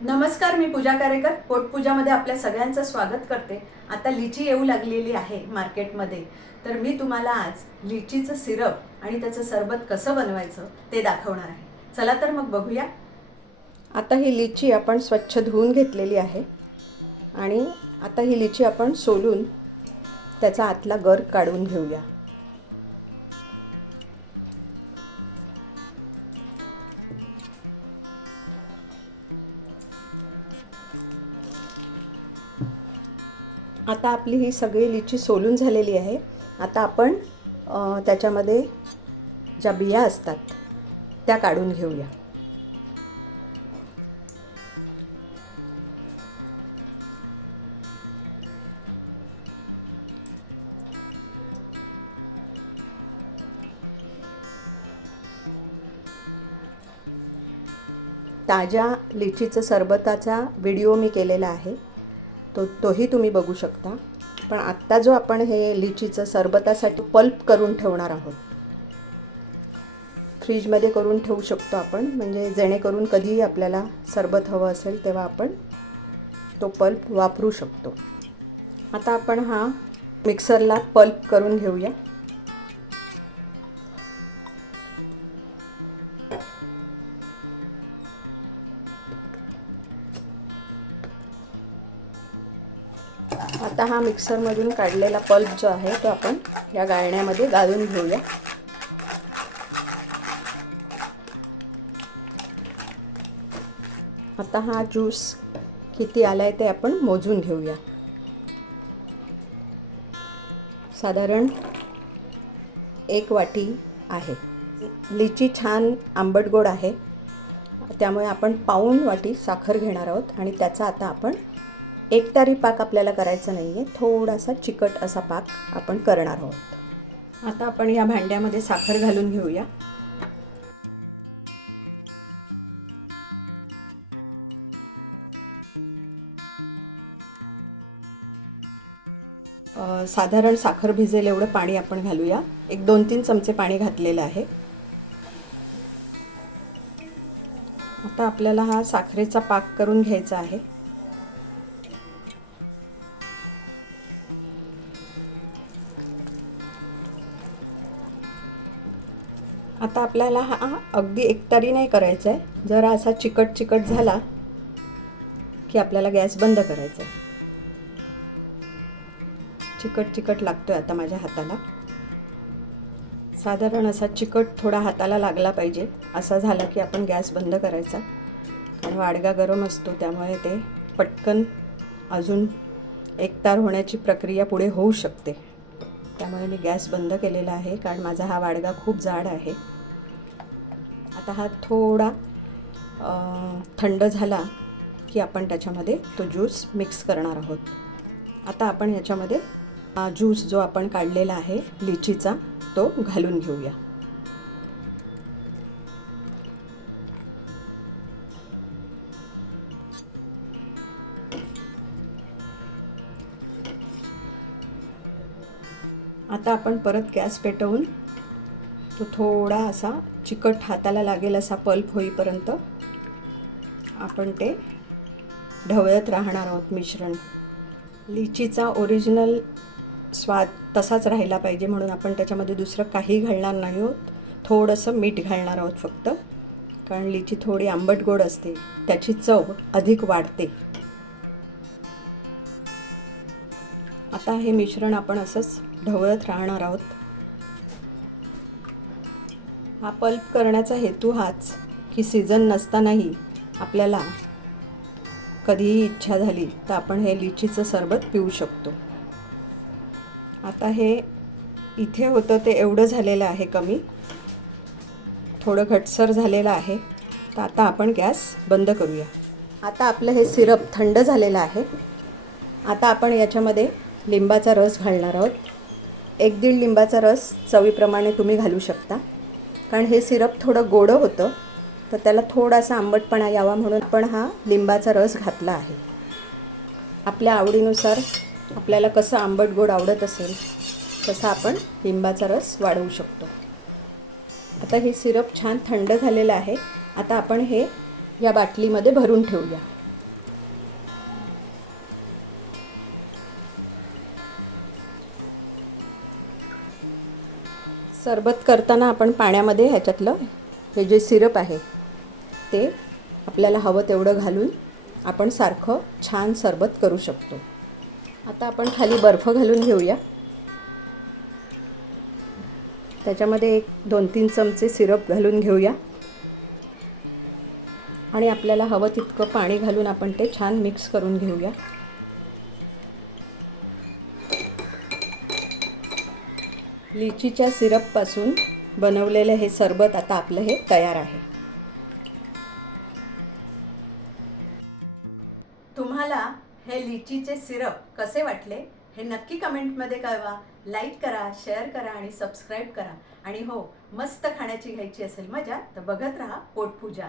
नमस्कार, मी पूजा कारेकर पोटपूजामध्ये आपल्या सगळ्यांचं स्वागत करते। आता लिची येऊ लागलेली आहे मार्केटमध्ये, तर मी तुम्हाला आज लिचीचं सिरप आणि त्याचं सरबत कसं बनवायचं ते दाखवणार आहे। चला तर मग बघूया। आता ही लिची आपण स्वच्छ धुवून घेतलेली आहे आणि आता ही लिची आपण सोलून त्याचा आतला गर काढून घेऊया। आता आपली ही सगळी लिची सोलून झालेली आहे। आता आपण त्याच्यामध्ये ज्या बिया असतात त्या काढून घेऊया। ताज्या लिचीचं सरबताचा व्हिडिओ मी केलेला आहे, तोही तुम्ही बघू शकता। पण आत्ता जो आपण हे लिचीचं सरबतासाठी पल्प करून ठेवणार आहोत, फ्रीजमध्ये करून ठेवू शकतो आपण, म्हणजे जेणेकरून कधीही आपल्याला सरबत हवं असेल तेव्हा आपण तो पल्प वापरू शकतो। आता आपण हा मिक्सरला पल्प करून घेऊया। आता हा मिक्सरमधून काढलेला पल्प जो आहे तो आपण या गाळण्यामध्ये घालून घेऊया। आता हा ज्यूस किती आलाय ते आपण मोजून घेऊया। साधारण 1 वाटी आहे। लिची छान आंबट गोड आहे, त्यामुळे आपण पाऊण वाटी साखर घेणार आहोत आणि त्याचा आता आपण एकतारी पाक आपल्याला करायचा नाही आहे, थोडासा चिकट असा पाक आपण करणार आहोत। आता आपण या भांड्यामध्ये साखर घालून घेऊया। साधारण साखर भिजेल एवढं पाणी आपण घालूया। 1-2-3 चमचे पाणी घातलेलं आहे। आता आपल्याला हा साखरेचा पाक करून घ्यायचा आहे। आता आपल्याला हा अगदी एकतारी नाही करायचा आहे, जरा असा चिकट झाला की आपल्याला गॅस बंद करायचा आहे। चिकट लागतोय आता माझ्या हाताला। साधारण असा चिकट थोडा हाताला लागला पाहिजे, असा झाला की आपण गॅस बंद करायचा, कारण वाडगा गरम असतो त्यामुळे ते पटकन अजून एकतार होण्याची प्रक्रिया पुढे होऊ शकते। त्यामुळे मी गॅस बंद केलेला आहे, कारण माझा हा वाडगा खूप जाड आहे। आता हा थोडा थंड झाला की आपण त्याच्यामध्ये तो ज्यूस मिक्स करणार आहोत। आता आपण ह्याच्यामध्ये ज्यूस जो आपण काढलेला आहे लिचीचा तो घालून घेऊया। आता आपण परत गॅस पेटवून तो थोडा असा चिकट हाताला लागेल असा पल्प होईपर्यंत आपण ते ढवळत राहणार आहोत मिश्रण। लिचीचा ओरिजिनल स्वाद तसाच राहिला पाहिजे म्हणून आपण त्याच्यामध्ये दुसरं काही घालणार नाही आहोत। थोडंसं मीठ घालणार आहोत फक्त, कारण लिची थोडी आंबट गोड असते, त्याची चव अधिक वाढते। आता हे मिश्रण आपण असंच ढवळत राहणार आहोत। हा पल्प करण्याचा हेतू हाच की सीझन नसतानाही आपल्याला कधीही इच्छा झाली तर आपण हे लिचीचं सरबत पिऊ शकतो। आता हे इथे होतं ते एवढं झालेलं आहे कमी, थोडं घटसर झालेलं आहे, तर आता आपण गॅस बंद करूया। आता आपलं हे सिरप थंड झालेलं आहे। आता आपण याच्यामध्ये लिंबाचा रस घालणार आहोत। 1-1.5 लिंबाचा रस चवीप्रमाणे तुम्ही घालू शकता, कारण हे सिरप थोडं गोड होतं, तर त्याला थोडासा आंबटपणा यावा म्हणून आपण हा लिंबाचा रस घातला आहे। आपल्या आवडीनुसार आपल्याला कसं आंबट गोड आवडत असेल तसा आपण लिंबाचा रस वाढवू शकतो। आता हे सिरप छान थंड झालेलं आहे। आता आपण हे या बाटलीमध्ये भरून ठेवूया। सरबत करताना आपण पाण्यामध्ये ह्याच्यातलं हे जे सिरप आहे ते आपल्याला हवं तेवढं घालून आपण सारखं छान सरबत करू शकतो. आता आपण खाली बर्फ घालून घेऊया. त्याच्यामध्ये 1-2-3 चमचे सिरप घालून घेऊया आणि आपल्याला हवं तितकं पाणी घालून आपण ते छान मिक्स करून घेऊया. लिचीच्या सिरपपासून बनवलेलं हे सरबत आता आपलं हे तयार आहे. तुम्हाला हे लिचीचे सिरप कसे वाटले हे नक्की कमेंटमध्ये कळवा. लाईक करा, शेअर करा आणि सबस्क्राईब करा. आणि हो, मस्त खाण्याची घ्यायची असेल मजा तर बघत राहा पोटपूजा.